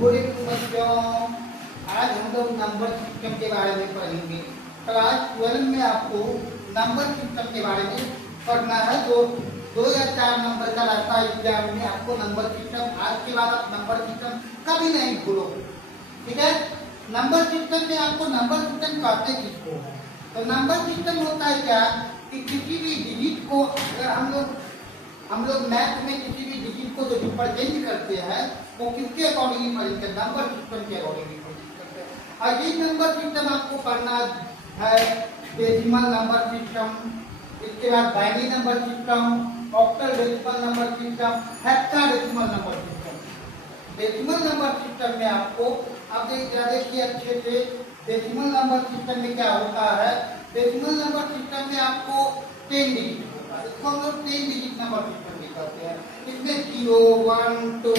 Good evening बच्चों, आज हम लोग नंबर सिस्टम के बारे में पढ़ेंगे। क्लास 12 में आपको नंबर सिस्टम के बारे में पढ़ना है। जो 2 या 4 नंबर का रहता है एग्जाम में, आपको नंबर सिस्टम आज के बाद आप नंबर सिस्टम कभी नहीं भूलोगे, ठीक है। नंबर सिस्टम में आपको नंबर सिस्टम कहते किसको है? तो नंबर सिस्टम होता है क्या कि किसी भी डिजिट को अगर हम लोग मैथ में किसी भी डिजिट को जो रिप्रेजेंट करते हैं वो किसके अकॉर्डिंग रिप्रेजेंट करते हैं? नंबर सिस्टम के अकॉर्डिंग रिप्रेजेंट करते हैं। और ये नंबर सिस्टम आपको पढ़ना है डेसिमल नंबर सिस्टम, इसके बाद binary number system, octal decimal number system, hexadecimal number system. Decimal number system में आपको अब देखिए अच्छे से, डेसिमल नंबर सिस्टम में क्या होता है? डेसिमल नंबर सिस्टम में आपको 10 डिजिट होता है, इसको हम लोग 10 डिजिट नंबर सिस्टम भी कहते हैं। इसमें 0, 1, 2,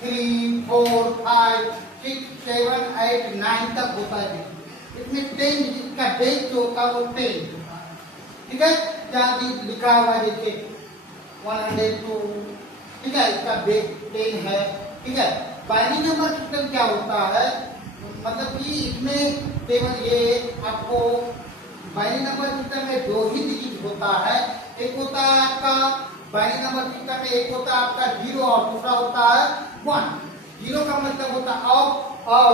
3, 4, 5, 6, 7, 8, 9 तक होता है। इसमें 10 डिजिट का बेस जो होता है वो 10 होता है, ठीक है। जहाँ भी लिखा हुआ है जैसे 102, ठीक है, इसका बेस 10 है, ठीक है। बाइनरी नंबर सिस्टम क्या होता है? मतलब कि इसमें केवल ये आपको बाइनरी नंबर सिस्टम में 2 ही डिजिट होता है। एक होता है आपका बाइनरी नंबर सिस्टम में, एक होता है आपका 0 और दूसरा होता है 1। 0 का मतलब होता है ऑफ और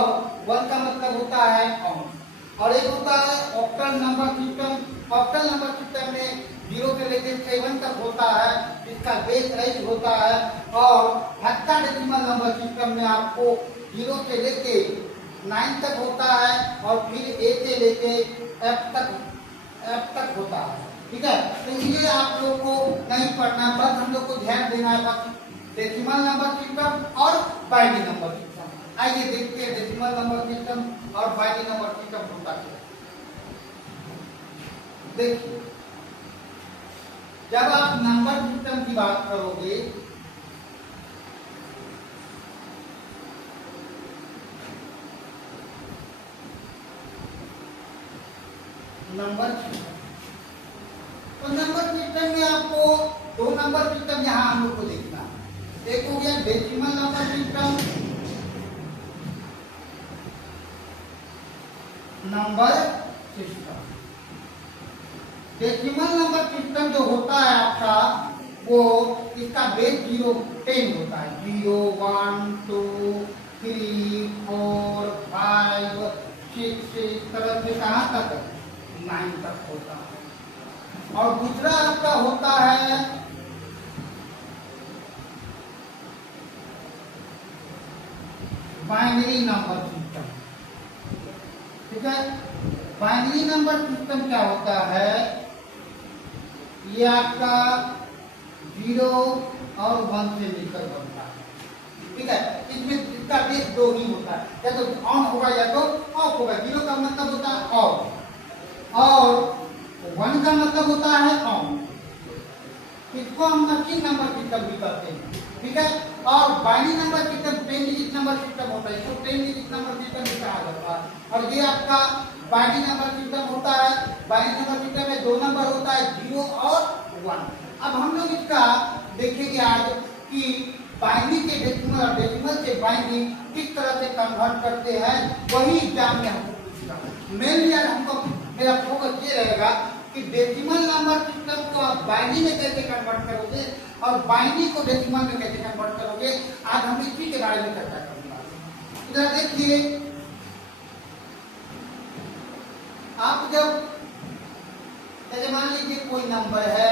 1 का मतलब होता है ऑन। और एक होता है octal number system. Octal number system में 0 से लेकर 7 तक होता है, इसका बेस 8 होता है। और हेक्साडेसिमल नंबर सिस्टम में आपको 0 से लेके 9 तक होता है और फिर A से लेके F तक होता है, ठीक है। तो ये आप लोग को नहीं पढ़ना, बस हम लोग को ध्यान देना है बस डेसिमल नंबर सिस्टम और बाइनरी नंबर सिस्टम। आइए देखते हैं डेसिमल नंबर सिस्टम और बाइनरी नंबर सिस्टम होता क्या। देखिए, जब आप नंबर सिस्टम की बात करोगे नंबर सिस्टम, तो नंबर सिस्टम में आपको 2 नंबर सिस्टम यहाँ हम लोग को देखना है। एक हो गया decimal number system, number system. Decimal number system जो होता है आपका, वो इसका बेस 0, 10 होता है। 0, 1, 2, 3, 4, 5, 6 इस तरह से कहाँ तक? 9 तक होता है। और दूसरा आपका होता है बाइनरी नंबर सिस्टम, ठीक है। बाइनरी नंबर सिस्टम क्या होता है? ये आपका 0 और 1 से मिलकर बनता है, ठीक है। इसमें इसका बेस 2 ही होता है, या तो ऑन होगा या तो ऑफ होगा। 0 का मतलब होता है ऑफ और 1 का मतलब होता है ऑन। इसको हम मशीन नंबर सिस्टम भी कहते हैं, ठीक है। और binary number system 10 digit number system होता है, इसको 10 डिजिट नंबर सिस्टम भी कहा जाता है। और ये आपका बाइनरी नंबर सिस्टम होता है। बाइनरी नंबर सिस्टम में 2 नंबर होता है, 0 और 1। अब हम लोग इसका देखेंगे आज कि बाइनरी के डेसिमल और डेसिमल से बाइनरी किस तरह से कन्वर्ट करते हैं, वही एग्जाम में हमको पूछना। मेनली आज हमको मेरा फोकस ये रहेगा कि डेसिमल नंबर सिस्टम को आप बाइनरी में कैसे कन्वर्ट करोगे और बाइनरी को डेसिमल में कैसे कन्वर्ट करोगे, आज हम इसी के बारे में चर्चा करूंगा। इधर देखिए, आप जब जैसे मान लीजिए कोई नंबर है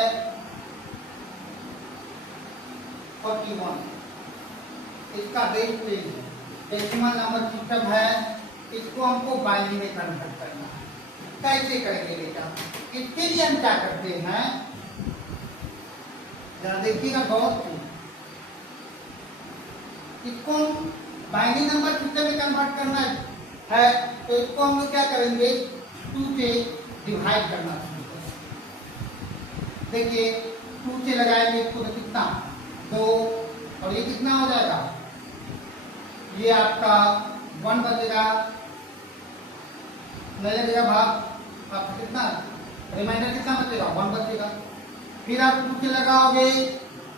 41, इसका बेस 10 है, डेसिमल नंबर सिस्टम है, इसको हमको बाइनरी में कन्वर्ट करना है। कैसे करेंगे बेटा? इसके लिए हम क्या करते हैं, जरा देखिएगा गौर से। इसको बाइनरी नंबर सिस्टम में कन्वर्ट करना है तो इसको हम लोग क्या करेंगे? 2 से डिवाइड करना शुरू करेंगे। देखिए 2 से लगाएंगे इसको तो कितना? 2, और ये कितना हो जाएगा? ये आपका 1 बचेगा, नहीं लगेगा भाग, आपका कितना रिमाइंडर कितना बचेगा? 1 बचेगा। फिर आप 2 से लगाओगे,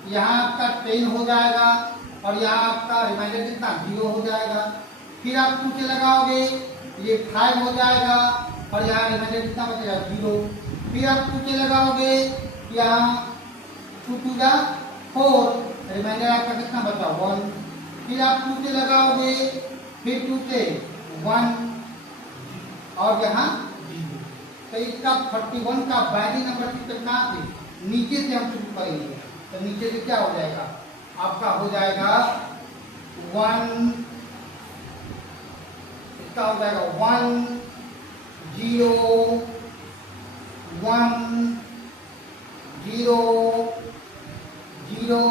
यहाँ आपका 10 हो जाएगा और यहाँ आपका रिमाइंडर कितना 0 हो जाएगा। फिर आप 2 से लगाओगे ये 5 हो जाएगा और यहाँ रिमाइंडर कितना बचेगा 0। फिर आप 2 से लगाओगे यहाँ 2 2 जा 4, रिमाइंडर आपका कितना बचा 1। फिर आप 2 से लगाओगे फिर 2 से 1 और यहाँ 0। तो इसका 41 का बाइनरी नंबर सिस्टम कहाँ से, नीचे से हम शुरू करेंगे। तो नीचे से क्या हो जाएगा आपका, हो जाएगा 1, इसका हो जाएगा 1 0 1 0 0,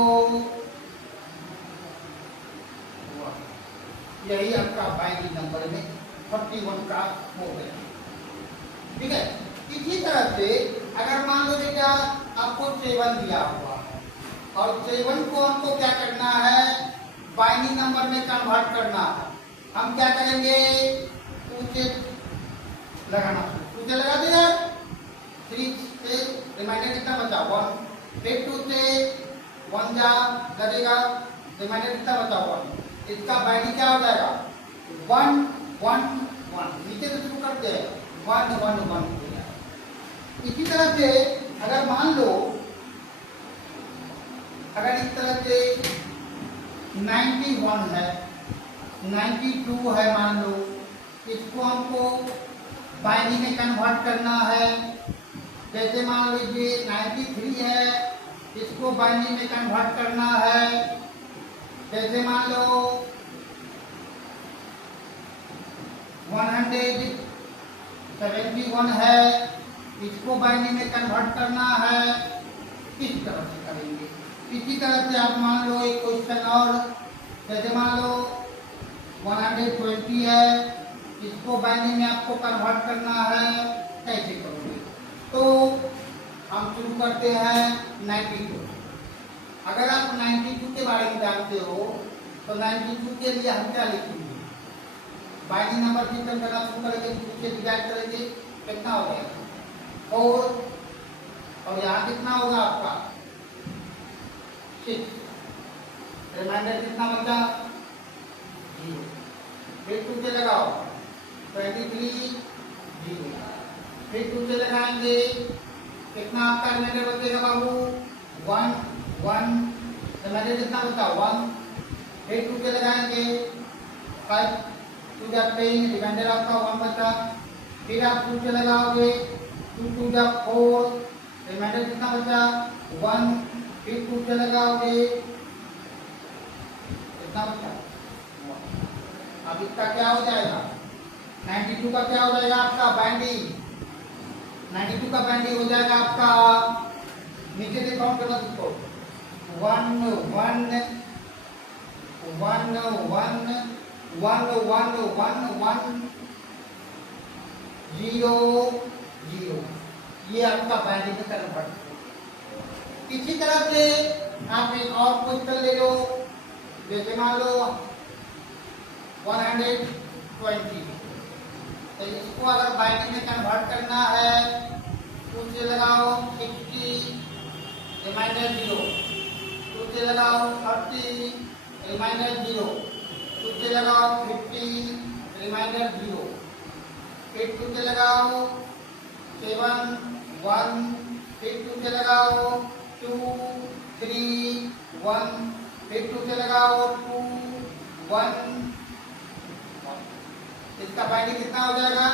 यही आपका बाइनरी नंबर में 41 का हो गया। ठीक है। इसी तरह से अगर मान लो बेटा आपको 7 दिया हुआ है और 7 को हमको क्या करना है, बाइनरी नंबर में कन्वर्ट करना है। हम क्या करेंगे, 2 से लगाना, 2 से लगा दिया, 3 से रिमाइंडर कितना बचा 1, फिर 2 से 1 जा लगेगा, रिमाइंडर कितना बचा 1। इसका बाइनरी क्या हो जाएगा 1 1 1, नीचे से शुरू करते हैं 1 1 1 हो जाएगा। इसी तरह से अगर मान लो अगर इस तरह से 91 है, 92 है, मान लो इसको हमको बाइनरी में कन्वर्ट करना है। जैसे मान लीजिए 93 है, इसको बाइनरी में कन्वर्ट करना है। जैसे मान लो 171 है, इसको बाइनरी में कन्वर्ट करना है। इस तरह से करेंगे। इसी तरह से आप मान लो एक क्वेश्चन और, जैसे मान लो 120 है, इसको बाइनरी में आपको कन्वर्ट करना है। कैसे करोगे, तो हम शुरू करते हैं 92। अगर आप 92 के बारे में जानते हो तो 92 के लिए हम क्या लिखेंगे, बाइनरी नंबर सिस्टम करना शुरू करेंगे, 2 से डिवाइड करेंगे, कितना हो जाएगा 4 और यहाँ कितना होगा आपका 6, रिमाइंडर कितना बचा 0। फिर 2 से लगाओ 23 0, फिर 2 से लगाएंगे कितना आपका रिमाइंडर बचेगा बाबू 1 1, रिमाइंडर कितना बचा 1। फिर 2 से लगाएंगे 5 2 जा 10, रिमाइंडर आपका 1 बचा। फिर आप 2 से लगाओगे 2 2 जा 4, रिमाइंडर कितना बचा 1। फिर 2 से लगाओगे कितना बचा 1। अब इसका क्या हो जाएगा 92 का क्या हो जाएगा आपका बाइनरी, 92 का बाइनरी हो जाएगा आपका, नीचे से काउंट करना इसको 1 1 1 1 1 1 1 1 0 0, ये आपका बाइनरी में कन्वर्ट। इसी तरह से आप एक और क्वेश्चन ले लो, जैसे मान लो 120, तो इसको अगर बाइनरी में कन्वर्ट करना है, 2 से लगाओ 60, रिमाइंडर 0, 2 से लगाओ 30, रिमाइंडर 0, 2 से लगाओ 50, रिमाइंडर 0, फिर 2 से लगाओ 7 1, फिर 2 से लगाओ 2 3 1, फिर 2 से लगाओ 2 1। इसका बाइनरी कितना हो जाएगा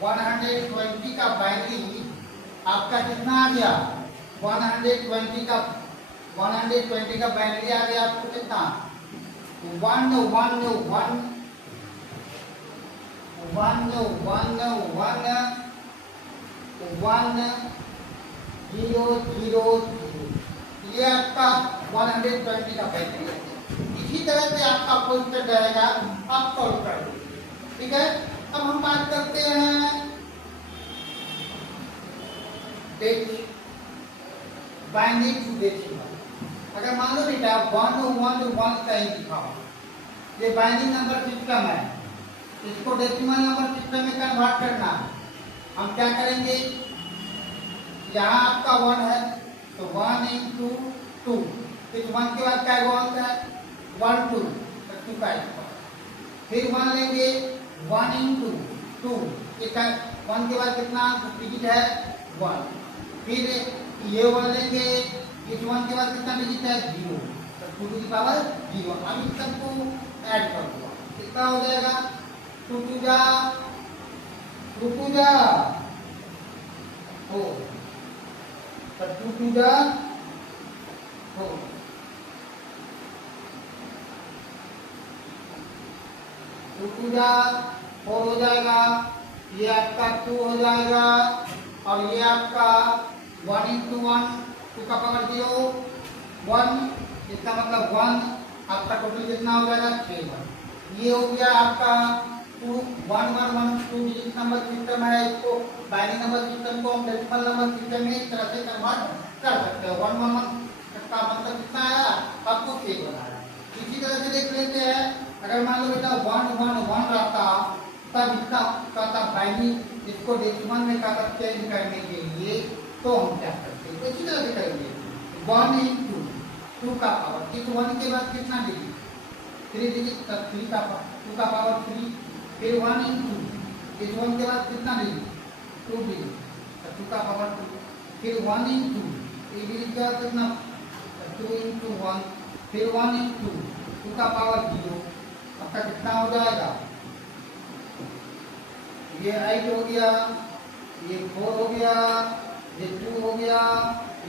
120 का बाइनरी आपका कितना आ गया 120 का बाइनरी आ गया आपको कितना 1 1 1 1 0 0 0, ये आपका 120 का बाइनरी है। इसी तरह से आपका क्वेश्चन रहेगा, आप सॉल्व कर दो। ठीक है। अब हम बात करते हैं बाइनरी टू डेसिमल। अगर मान लो बेटा 1 1 1 कहीं लिखा हो, ये बाइनरी नंबर सिस्टम है, इसको डेसिमल नंबर सिस्टम में कन्वर्ट करना है। हम क्या करेंगे, यहाँ आपका 1 है तो 1 into 2, इस 1 के बाद क्या अंक है 1 2 2 का स्क्वायर, फिर 1 लेंगे 1 इंटू 2, एक 1 के बाद कितना डिजिट है 1, फिर ये 1 लेंगे, इस 1 के बाद कितना डिजिट है 0, तो 2 टू द पावर 0। अब इन सबको ऐड कर दो, कितना हो जाएगा 2 2 जा 4, तो 2 2 जा 4, 2 2 जा 4 हो जाएगा, ये आपका 2 हो जाएगा, और ये आपका 1 इंटू 1 2 का पावर 0 1, इसका मतलब 1, आपका टोटल कितना हो जाएगा 6 ये हो गया आपका 2 1 1 1 2 डिजिट नंबर सिस्टम है। इसको बाइनरी नंबर सिस्टम को हम डेसिमल नंबर सिस्टम में इस तरह से कन्वर्ट कर सकते हैं। 1 1 1 का मतलब कितना आया, आपको 6 बनाया। इसी तरह से देख लेते हैं, अगर मान लो बेटा 1 1 1 रहता तब इसका कहता बाइनरी इसको डेसिमल में कहता चेंज करने के लिए, तो हम क्या करते हैं, इसी तरह से करेंगे 1 इंटू 2 का पावर, इस 1 के बाद कितना डिजिट 3 डिजिट, 3 का 2 का पावर 3, फिर 1 इंटू इस 1 के बाद कितना डिजिट 2 डिजिट, 2 का पावर 2, फिर 1 इंटू ये डिजिट का कितना 2 इंटू 1, फिर 1 इंटू 2 का पावर 0, आपका कितना हो जाएगा, ये 8 हो गया, ये 4 हो गया, ये 2 हो गया,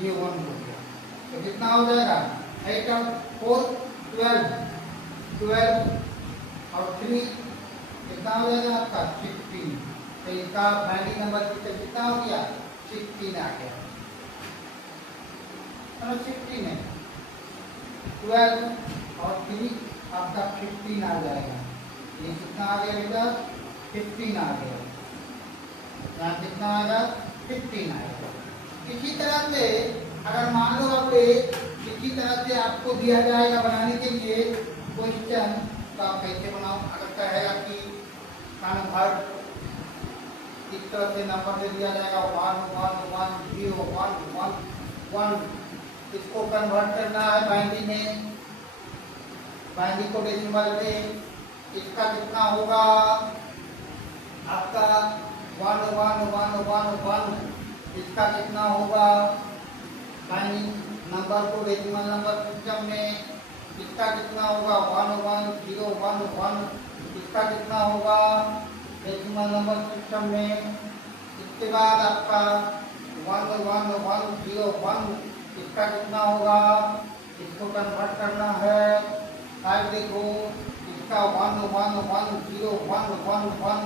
ये 1 हो गया, तो कितना हो जाएगा 8 और 4 12 और 3 कितना हो जाएगा आपका 16, तो इसका बाइनरी नंबर कितना हो गया 16 आ गया, 16 है 12 और 3 आपका 15 आ जाएगा, ये कितना आ गया बेटा 15 आ गया, यहाँ कितना आएगा 15 आएगा। इसी तरह से अगर मान लो आप इसी तरह से आपको दिया जाएगा बनाने के लिए क्वेश्चन, तो आप कैसे बनाओ, अगर कहेगा कि कन्वर्ट, इस तरह से नंबर दे दिया जाएगा 1 1 1 0 1 1 1, इसको कन्वर्ट करना है बाइनरी में, बाइनरी को डेसिमल में, इसका कितना होगा आपका 1 1 1 1 1, इसका कितना होगा बाइनरी नंबर को डेसिमल नंबर सिस्टम में, इसका कितना होगा 1 1 0 1 1, इसका कितना होगा डेसिमल नंबर सिस्टम में, इसके बाद आपका 1 1 1 0 1, इसका कितना होगा, इसको कन्वर्ट करना है, अब देखो इसका 1 1 1 0 1 1 1,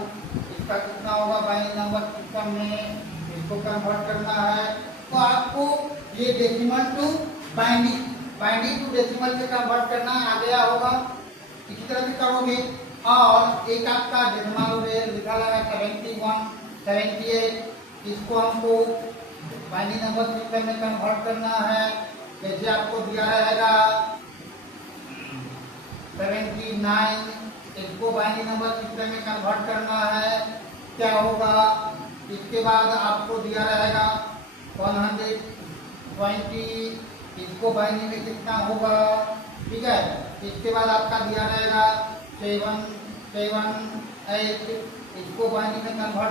इसका कितना होगा बाइनरी नंबर सिस्टम में, इसको कन्वर्ट करना है, तो आपको ये decimal to binary, binary to decimal से कन्वर्ट करना आ गया होगा, इसी तरह से करोगे। और एक आपका डेसिमल में लिखा लगा 71 78, इसको हमको बाइनरी नंबर सिस्टम में कन्वर्ट करना है, जैसे आपको दिया रहेगा 79, इसको बाइनरी नंबर सिस्टम में कन्वर्ट करना है, क्या होगा, इसके बाद आपको दिया रहेगा 120, इसको बाइनरी में कितना होगा, ठीक है, इसके बाद आपका दिया रहेगा 7 7 8, इसको बाइनरी में कन्वर्ट